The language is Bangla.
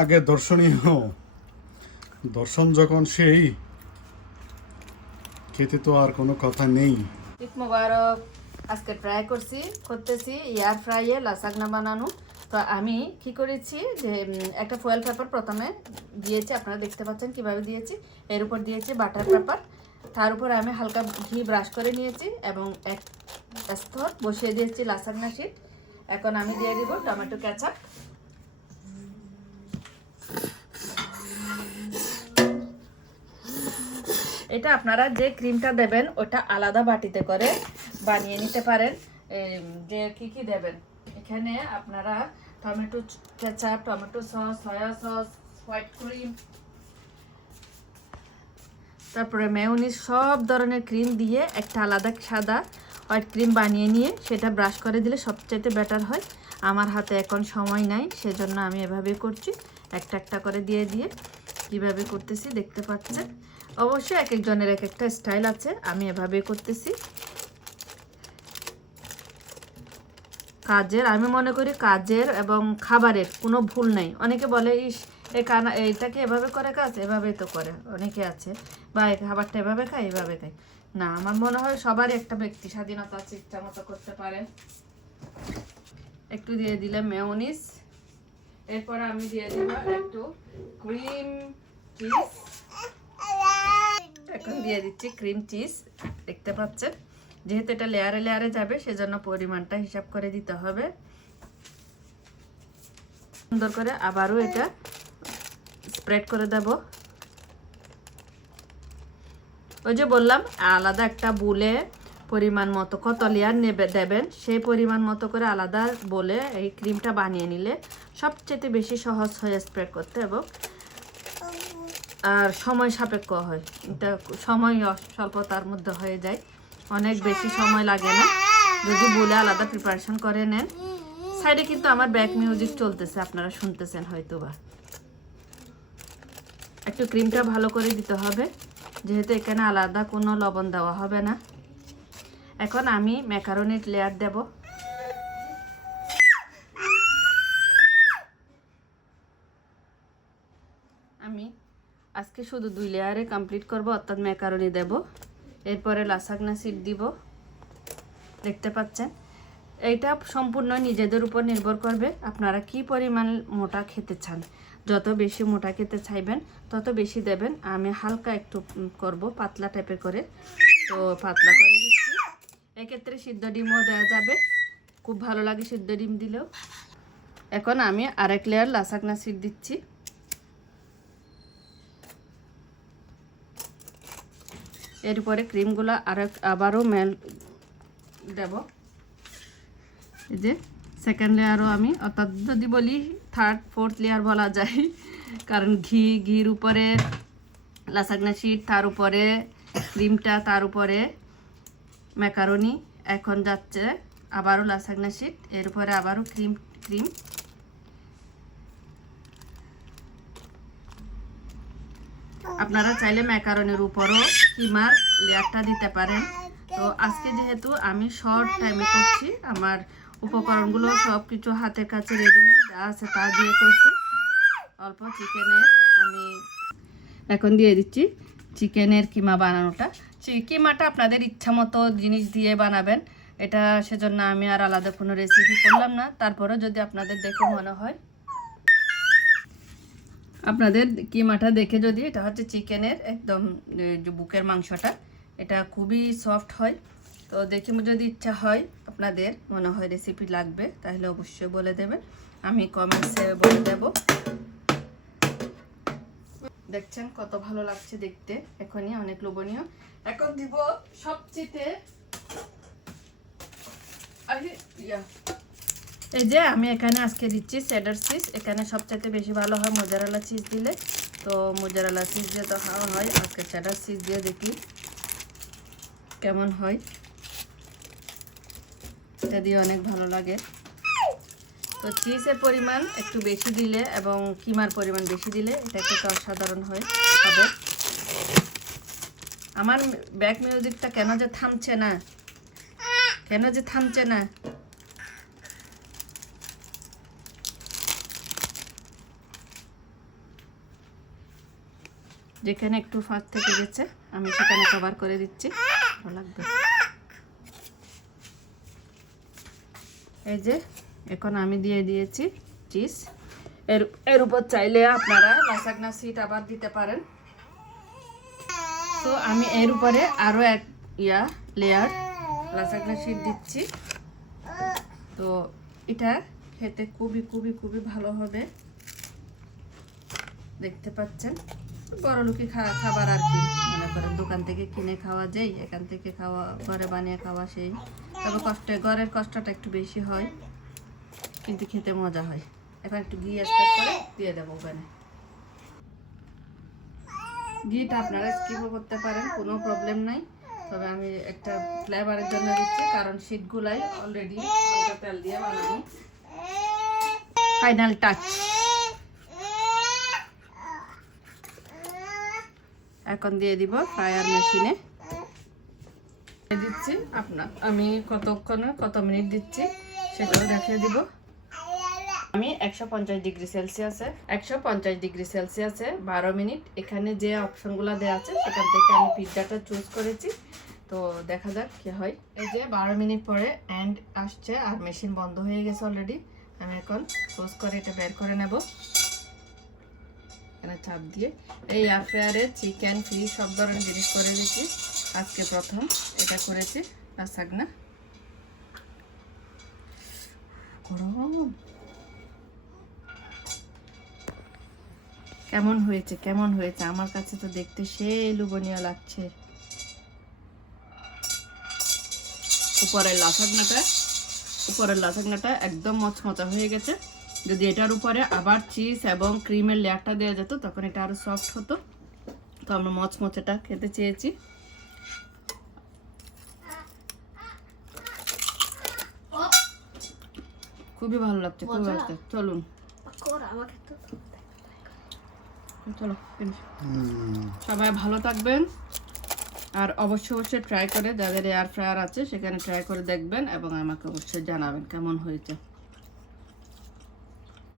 আগে দর্শনীয় দর্শন যখন সেই খেতে তো আর কোনো কথা নেই। ঈদ মোবারক। আজকে ট্রাই করতেছি এয়ার ফ্রাইয়ে লাসাগনা বানানো। তো আমি কি করেছি যে একটা ফয়েল পেপার প্রথমে দিয়েছি, আপনারা দেখতে পাচ্ছেন কিভাবে দিয়েছি। এর উপর দিয়েছি বাটার পেপার, তার উপর আমি হালকা ঘি ব্রাশ করে নিয়েছি এবং এক স্তর বসিয়ে দিয়েছি লাসাগনা শিট। এখন আমি দিয়ে দিব টমেটো কেচাপ। এটা আপনারা যে ক্রিমটা দেবেন ওটা আলাদা বাটিতে করে বানিয়ে নিতে পারেন। যে কি দেবেন এখানে আপনারা tomato ketchup, tomato sauce, soya sauce, white cream, তারপরে মেয়োনিজ, সব ধরনের ক্রিম দিয়ে একটা আলাদা সাদা হোয়াইট ক্রিম বানিয়ে নিয়ে সেটা ব্রাশ করে দিলে সবচেয়ে বেটার হয়। আমার হাতে এখন সময় নাই, সেজন্য আমি এভাবে করছি, একটা একটা করে দিয়ে কীভাবে করতেছি দেখতে পাচ্ছেন। অবশ্যই এক একজনের এক একটা স্টাইল আছে, আমি এভাবে করতেছি। আমি মনে করি কাজের এবং খাবারের কোনো ভুল নেই। অনেকে বলে এইটাকে এভাবে করে কাজ, এভাবেই তো করে, অনেকে আছে বা এই খাবারটা এভাবে খায় এভাবে খায় না। আমার মনে হয় সবারই একটা ব্যক্তি স্বাধীনতা আছে, ইচ্ছা মতো করতে পারে। একটু দিয়ে দিলাম মেয়োনিজ, এরপর আমি দিয়ে দিব একটু ক্রিম চিজ। এখন দিয়ে দিচ্ছি ক্রিম চিজ, দেখতে পাচ্ছেন। যেহেতু এটা লেয়ারে লেয়ারে যাবে সেজন্য পরিমাণটা হিসাব করে দিতে হবে। সুন্দর করে আবারও এটা স্প্রেড করে দেব। ওই যে বললাম আলাদা একটা বুলে পরিমাণ মতো কত লেয়ার দেবেন সেই পরিমাণ মতো করে আলাদা বলে এই ক্রিমটা বানিয়ে নিলে সবচেয়ে বেশি সহজ হয়ে স্প্রেড করতে এবং আর সময় সাপেক্ষ হয়। এটা সময় স্বল্পতার মধ্যে হয়ে যায়, অনেক বেশি সময় লাগে না যদি বলে আলাদা প্রিপারেশন করে নেন। সাইডে কিন্তু আমার ব্যাক মিউজিক চলতেছে, আপনারা শুনতেছেন হয়তো বা। একটু ক্রিমটা ভালো করে দিতে হবে যেহেতু এখানে আলাদা কোনো লবণ দেওয়া হবে না। এখন আমি ম্যাকারনির লেয়ার দেব। আমি আজকে শুধু 2 লেয়ারে কমপ্লিট করব, অর্থাৎ ম্যাকারনি দেব, এরপরে লাসাগনা সিড দিব। দেখতে পাচ্ছেন এইটা সম্পূর্ণ নিজেদের উপর নির্ভর করবে আপনারা কি পরিমাণ মোটা খেতে চান। যত বেশি মোটা খেতে চাইবেন তত বেশি দেবেন। আমি হালকা একটু করব পাতলা টাইপের করে, তো পাতলা করে দিচ্ছি। এক্ষেত্রে সিদ্ধ ডিমও দেওয়া যাবে, খুব ভালো লাগে সিদ্ধ ডিম দিলেও। এখন আমি আরেক লেয়ার লাসাগনা সিড দিচ্ছি। এরপরে ক্রিমগুলো আবারও দেব। এই যে সেকেন্ড লেয়ারও আমি, অর্থাৎ যদি বলি থার্ড ফোর্থ লেয়ার বলা যায়, কারণ ঘির উপরে লাসাগনা শিট, তার উপরে ক্রিমটা, তার উপরে ম্যাকারনি, এখন যাচ্ছে আবারও লাসাগনা শিট, এরপরে আবারও ক্রিম। আপনারা চাইলে ম্যাকারনির উপরও কিমার লেয়ারটা দিতে পারেন। তো আজকে যেহেতু আমি শর্ট টাইমে করছি, আমার উপকরণগুলো সব কিছু হাতের কাছে রেডি নেই, যা আছে তা দিয়ে করছি। অল্প চিকেনের আমি এখন দিয়ে দিচ্ছি চিকেনের কিমা বানানোটা। কিমাটা আপনাদের ইচ্ছা মতো জিনিস দিয়ে বানাবেন, এটা সেজন্য আমি আর আলাদা কোনো রেসিপি করলাম না। তারপরে যদি আপনাদের দেখে মনে হয়, আপনাদের কিমাটা দেখে যদি, এটা হচ্ছে চিকেনের একদম যে বুকের মাংসটা, এটা খুবই সফট হয়। তো দেখে যদি ইচ্ছা হয় আপনাদের মনে হয় রেসিপি লাগবে তাহলে অবশ্যই বলে দেবেন, আমি কমেন্টসে বলে দেব। দেখছেন কত ভালো লাগছে দেখতে, এখনই অনেক লোভনীয়। এখন দিব সবচেয়ে এই যে আমি এখানে আজকে দিচ্ছি চেডার চিজ। এখানে সবচেয়ে বেশি ভালো হয় মোজারেলা চিজ দিলে, তো মোজারেলা চিজ দিয়ে তো খাওয়া হয়, আজকে চেডার চিজ দিয়ে দেখি কেমন হয়। এটা দিয়ে অনেক ভালো লাগে। তো চিজের পরিমাণ একটু বেশি দিলে এবং কিমার পরিমাণ বেশি দিলে এটা একটু অসাধারণ হবে। আমার ব্যাক মিউজিকটা কেন যে থামছে না, যেখানে একটু ফাঁক থেকে গেছে আমি সেখানে কভার করে দিচ্ছি। ভালো লাগবে। এই যে এখন আমি দিয়ে দিয়েছি চিজ। এর উপর চাইলে আপনারা লাসাগনা সিড আবার দিতে পারেন। তো আমি এর উপরে আরও এক লেয়ার লাসাগনা সিড দিচ্ছি। তো এটা খেতে খুবই খুবই খুবই ভালো হবে। দেখতে পাচ্ছেন বড় লোকই খাবার আর কি, মনে করেন দোকান থেকে কিনে খাওয়া যায়, এখান থেকে খাওয়া ঘরে বানিয়ে খাওয়া সেই। তবে ঘরের কষ্টটা একটু বেশি হয়, কিন্তু খেতে মজা হয়। এখন একটু ঘি স্প্রেড করে দিয়ে দেবো ওখানে। ঘিটা আপনারা স্কিপও করতে পারেন, কোনো প্রবলেম নাই। তবে আমি একটা ফ্লেভারের জন্য দিচ্ছি, কারণ শীতগুলাই অলরেডি হালকা তেল দিয়ে বানানো। Final touch. এখন দিয়ে দিব ফ্রায়ার মেশিনে দিচ্ছি। আমি কত মিনিট দিচ্ছি সেটাও দেখিয়ে দিব। আমি 150 ডিগ্রি সেলসিয়াসে 12 মিনিট। এখানে যে অপশনগুলো দেওয়া আছে সেখান থেকে আমি পিৎজাটা চুজ করেছি। তো দেখা যাক কি হয়। এই যে 12 মিনিট পরে এন্ড আসছে আর মেশিন বন্ধ হয়ে গেছে অলরেডি। আমি এখন ক্লোজ করে এটা বের করে নেব। এখানে চাপ দিয়ে এই এয়ার ফ্রায়ারে চিকেন, ফিশ সব ধরনের জিনিস করে দিয়েছি। আজকে প্রথম এটা করেছি লাসাগনা। গরম কেমন হয়েছে? আমার কাছে তো দেখতে সেই লোভনীয় লাগছে। উপরের লাসাগনাটা একদম মচমচা হয়ে গেছে। যদি এটার উপরে আবার চিজ এবং ক্রিমের লেয়ারটা দেওয়া যেত তখন এটা আরো সফট হতো। তো আমরা মচমচেটা খেতে চেয়েছি। খুবই ভালো লাগছে, খুবই ভালো লাগছে। চলুন চলো সবাই ভালো থাকবেন। আর অবশ্যই ট্রাই করে, যাদের এয়ার ফ্রায়ার আছে সেখানে ট্রাই করে দেখবেন এবং আমাকে অবশ্যই জানাবেন কেমন হয়েছে।